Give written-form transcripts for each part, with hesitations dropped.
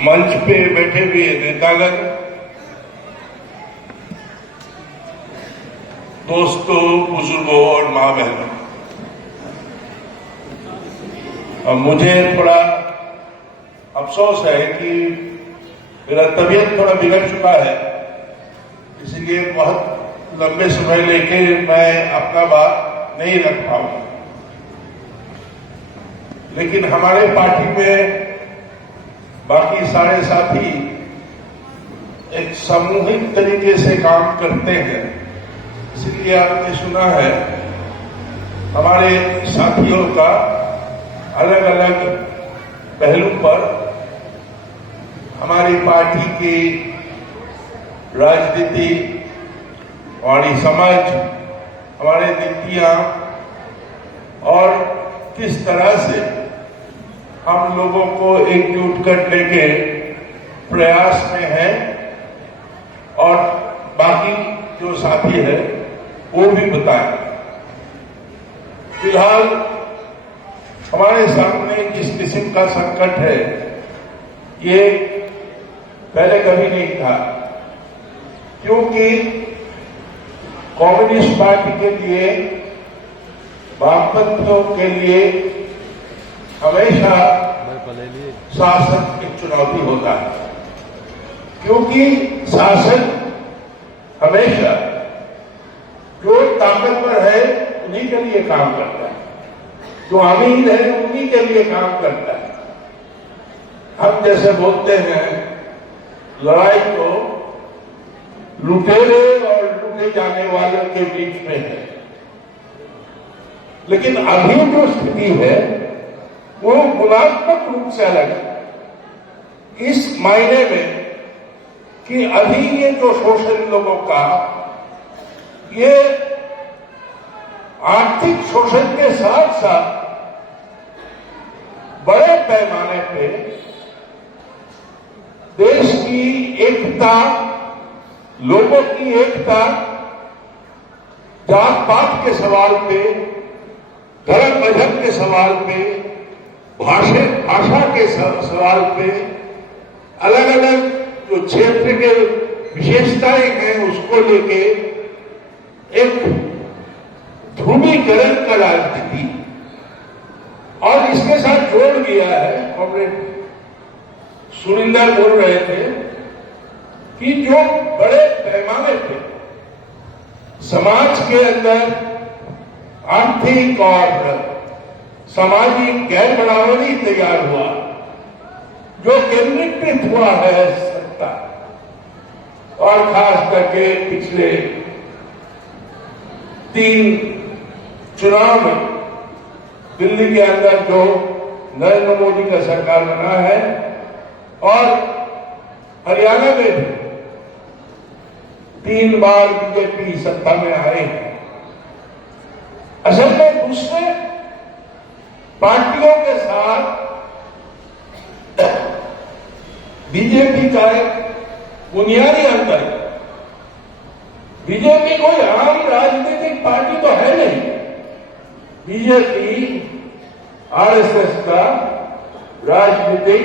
मंच पे बैठे हुए नेतागण, दोस्तों, बुजुर्गों और मां बहनों, मुझे थोड़ा अफसोस है कि मेरा तबीयत थोड़ा बिगड़ चुका है, इसलिए बहुत लंबे समय लेके मैं अपना बात नहीं रख पाऊंगा। लेकिन हमारे पार्टी में बाकी सारे साथी एक सामूहिक तरीके से काम करते हैं, इसलिए आपने सुना है हमारे साथियों का अलग अलग पहलू पर हमारी पार्टी की राजनीति, हमारी समाज, हमारे नीतियां और किस तरह से हम लोगों को एकजुट करने के प्रयास में है, और बाकी जो साथी है वो भी बताएं। फिलहाल हमारे सामने जिस किस्म का संकट है ये पहले कभी नहीं था, क्योंकि कम्युनिस्ट पार्टी के लिए, वामपंथियों के लिए हमेशा शासन एक चुनौती होता है, क्योंकि शासन हमेशा जो ताकतवर है उन्हीं के लिए काम करता है, जो अमीर है उन्हीं के लिए काम करता है। हम जैसे बोलते हैं लड़ाई तो लुटेरे और लूटे जाने वालों के बीच में है, लेकिन अभी जो स्थिति है वो गुणात्मक रूप से अलग है, इस मायने में कि अभी ये जो शोषण लोगों का, ये आर्थिक शोषण के साथ साथ बड़े पैमाने पे देश की एकता, लोगों की एकता, जात पात के सवाल पे, धर्म मजहब के सवाल पे, भाषा के सवाल पे, अलग अलग जो क्षेत्र के विशेषताएं हैं उसको लेके एक ध्रुवीकरण का राजनीति, और इसके साथ जोड़ दिया है, कॉमरेड सुरिंदर बोल रहे थे कि जो बड़े पैमाने पे समाज के अंदर आर्थिक और सामाजिक गैर बराबरी तैयार हुआ, जो केंद्रीकृत हुआ है सत्ता, और खास करके पिछले 3 चुनाव में दिल्ली के अंदर जो नरेंद्र मोदी का सरकार बना है, और हरियाणा में भी 3 बार बीजेपी सत्ता में आए हैं। असल में दूसरे पार्टियों के साथ बीजेपी का एक बुनियादी अंतर है। बीजेपी कोई आम राजनीतिक पार्टी तो है नहीं, बीजेपी आरएसएस का राजनीतिक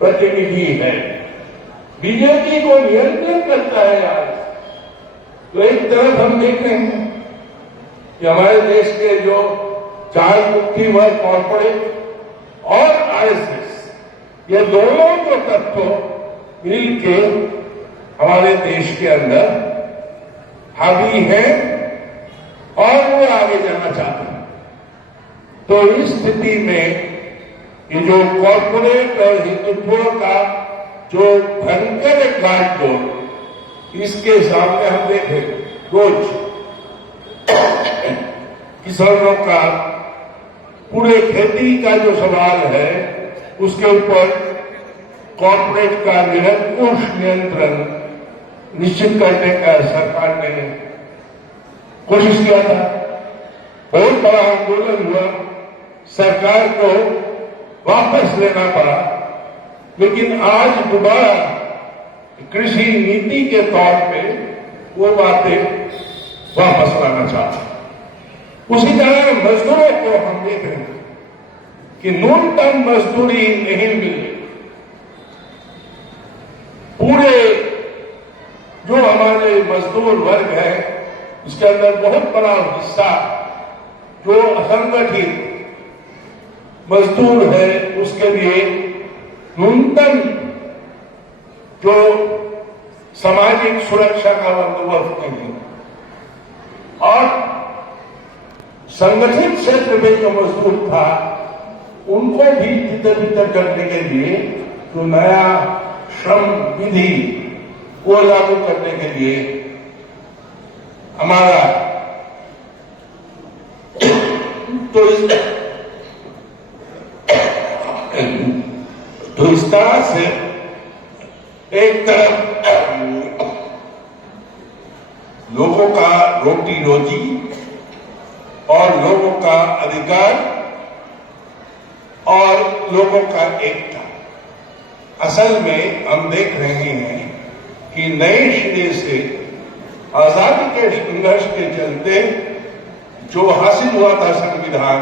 प्रतिनिधि है। बीजेपी को नियंत्रण करता है आज। तो एक तरफ हम देख रहे हैं कि हमारे देश के जो 4 मुट्ठीभर कॉर्पोरेट और आरएसएस, ये दोनों जो तत्व मिलके हमारे देश के अंदर हावी हैं और वो आगे जाना चाहते हैं। तो इस स्थिति में ये जो कॉर्पोरेट और हिंदुत्व का जो भयंकर एक गाठजोड़, इसके सामने हम देखें रोज किसानों का, पूरे खेती का जो सवाल है उसके ऊपर कॉर्पोरेट का निरंकुश नियंत्रण निश्चित करने का सरकार ने कोशिश किया था। बहुत बड़ा आंदोलन हुआ, सरकार को वापस लेना पड़ा, लेकिन आज दोबारा कृषि नीति के तौर पे वो बातें वापस लाना चाहते हैं। उसी तरह मजदूरों को हम देख रहे हैं कि न्यूनतम मजदूरी नहीं मिली, जो हमारे मजदूर वर्ग है उसके अंदर बहुत बड़ा हिस्सा जो असंगठित मजदूर है उसके लिए न्यूनतम जो सामाजिक सुरक्षा का बंदोबस्त नहीं और संगठित क्षेत्र में जो मजदूर था उनको भी तितर करने के लिए जो नया श्रम विधि को लागू करने के लिए हमारा तो इस तरह से एक तरफ लोगों का रोटी रोजी और लोगों का अधिकार और लोगों का एकता। असल में हम देख रहे हैं कि नए सिरे से आजादी के संघर्ष के चलते जो हासिल हुआ था संविधान,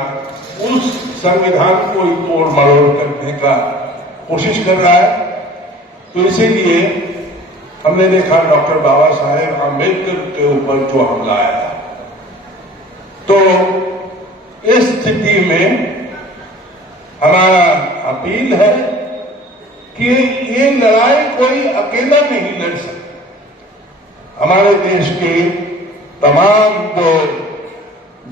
उस संविधान को तोड़ मरोड़ करने का कोशिश कर रहा है। तो इसीलिए हमने देखा डॉक्टर बाबा साहेब आम्बेडकर के ऊपर जो हमला आया था। तो इस स्थिति में हमारा अपील है कि ये लड़ाई कोई अकेला नहीं लड़ सकता। हमारे देश के तमाम जो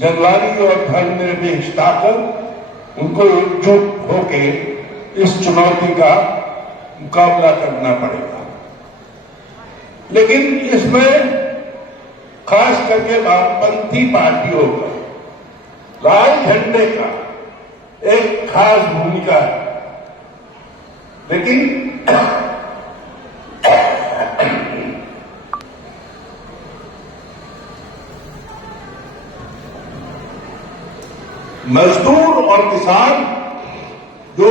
जनवादी और धर्मनिरपेक्ष ताकत उनको एकजुट होकर इस चुनौती का मुकाबला करना पड़ेगा। लेकिन इसमें खास करके वामपंथी पार्टियों का लाल झंडे का एक खास भूमिका है। लेकिन मजदूर और किसान जो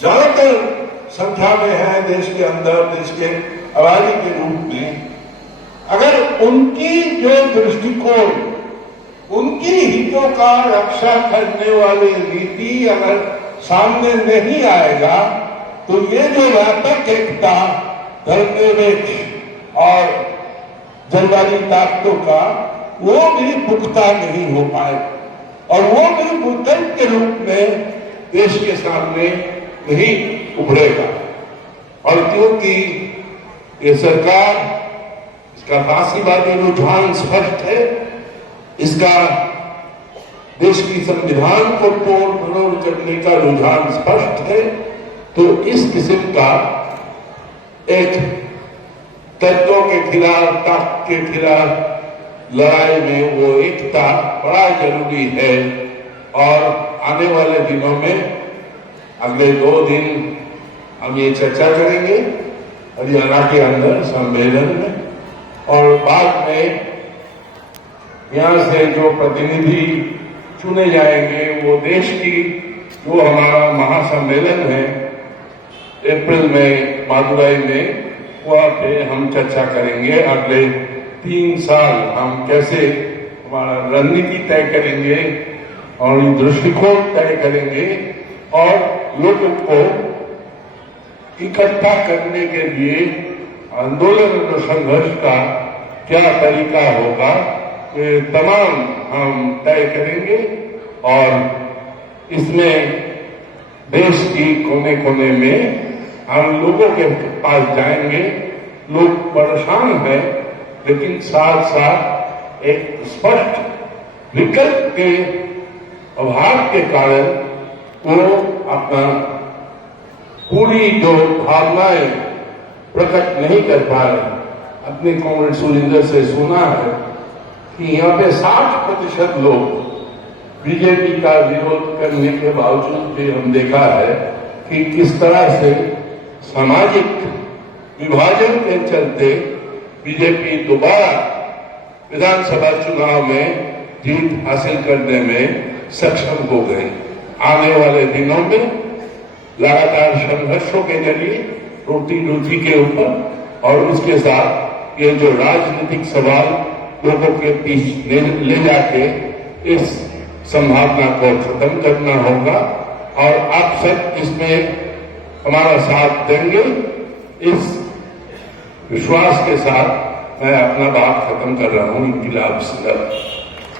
ज्यादातर संख्या में है देश के अंदर, देश के आबादी के रूप में, अगर उनकी जो दृष्टिकोण, उनकी हितों का रक्षा करने वाली नीति अगर सामने नहीं आएगा तो ये जो व्यापक एकता धर्मनिरपेक्ष और जनवादी ताकतों का वो भी पुख्ता नहीं हो पाएगा और वो भी विकल्प के रूप में देश के सामने नहीं उभरेगा। और क्योंकि ये सरकार, इसका फांसीवादी रुझान स्पष्ट है, इसका देश की संविधान को तोड़ मरोड़ करने का रुझान स्पष्ट है, तो इस किस्म का एक तत्वों के खिलाफ, ताकत के खिलाफ लड़ाई में वो एकता बड़ा जरूरी है। और आने वाले दिनों में अगले 2 दिन हम ये चर्चा करेंगे हरियाणा के अंदर सम्मेलन में, और बाद में यहाँ से जो प्रतिनिधि चुने जाएंगे वो देश की जो हमारा महासम्मेलन है अप्रैल में मदुरई में, वहाँ पे हम चर्चा करेंगे अगले 3 साल हम कैसे हमारा रणनीति तय करेंगे और दृष्टिकोण तय करेंगे और लोगों को इकट्ठा करने के लिए आंदोलन और संघर्ष का क्या तरीका होगा, ये तमाम हम तय करेंगे। और इसमें देश की कोने कोने में हम लोगों के पास जाएंगे। लोग परेशान हैं, लेकिन साथ साथ एक स्पष्ट विकल्प के अभाव के कारण वो अपना पूरी जो भावनाएं प्रकट नहीं कर पा रहे। अपने कॉमरेड सुरेंद्र से सुना है कि यहाँ पे 60% लोग बीजेपी का विरोध करने के बावजूद भी हम देखा है कि किस तरह से सामाजिक विभाजन के चलते बीजेपी दोबारा विधानसभा चुनाव में जीत हासिल करने में सक्षम हो गई। आने वाले दिनों में लगातार संघर्षों के जरिए रोटी रोटी के ऊपर और उसके साथ ये जो राजनीतिक सवाल लोगों के बीच ले जाके इस संभावना को खत्म करना होगा। और आप सब इसमें हमारा साथ देंगे। इस विश्वास के साथ मैं अपना बात खत्म कर रहा हूं। इनकलाब जिंदाबाद।